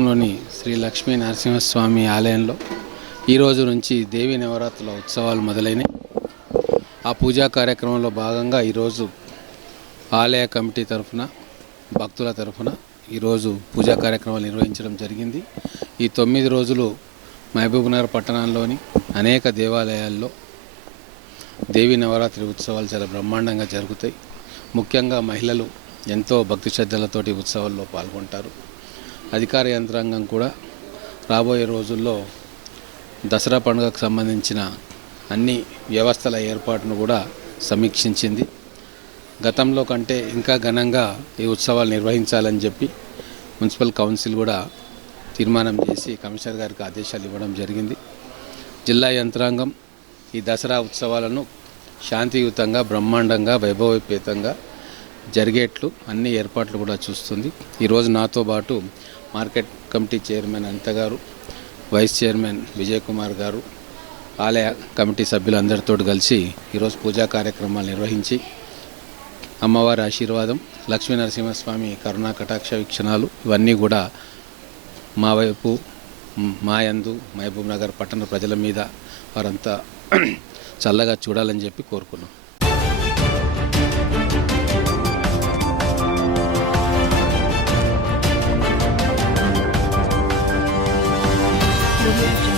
పట్టణంలోని శ్రీ లక్ష్మీ నరసింహస్వామి ఆలయంలో ఈరోజు నుంచి దేవి నవరాత్రుల ఉత్సవాలు మొదలైనవి. ఆ పూజా కార్యక్రమంలో భాగంగా ఈరోజు ఆలయ కమిటీ తరఫున భక్తుల తరఫున ఈరోజు పూజా కార్యక్రమాలు నిర్వహించడం జరిగింది. ఈ తొమ్మిది రోజులు మహబూబ్నగర్ పట్టణంలోని అనేక దేవాలయాల్లో దేవి నవరాత్రి ఉత్సవాలు చాలా బ్రహ్మాండంగా జరుగుతాయి. ముఖ్యంగా మహిళలు ఎంతో భక్తి శ్రద్ధలతోటి ఉత్సవాల్లో పాల్గొంటారు. అధికార యంత్రాంగం కూడా రాబోయే రోజుల్లో దసరా పండుగకు సంబంధించిన అన్ని వ్యవస్థల ఏర్పాటును కూడా సమీక్షించింది. గతంలో కంటే ఇంకా ఘనంగా ఈ ఉత్సవాలు నిర్వహించాలని చెప్పి మున్సిపల్ కౌన్సిల్ కూడా తీర్మానం చేసి కమిషనర్ గారికి ఆదేశాలు ఇవ్వడం జరిగింది. జిల్లా యంత్రాంగం ఈ దసరా ఉత్సవాలను శాంతియుతంగా బ్రహ్మాండంగా వైభవోపేతంగా జరిగేట్లు అన్ని ఏర్పాట్లు కూడా చూస్తుంది. ఈరోజు నాతో పాటు మార్కెట్ కమిటీ చైర్మన్ అనిత గారు వైస్ చైర్మన్ విజయ్ కుమార్ గారు ఆలయ కమిటీ సభ్యులందరితో కలిసి ఈరోజు పూజా కార్యక్రమాలు నిర్వహించి అమ్మవారి ఆశీర్వాదం లక్ష్మీ నరసింహస్వామి కరుణా కటాక్ష వీక్షణాలు ఇవన్నీ కూడా మా వైపు మాయందు మా యందు మహబూబ్ నగర్ పట్టణ ప్రజల మీద వారంతా చల్లగా చూడాలని చెప్పి కోరుకున్నాం. Revolution.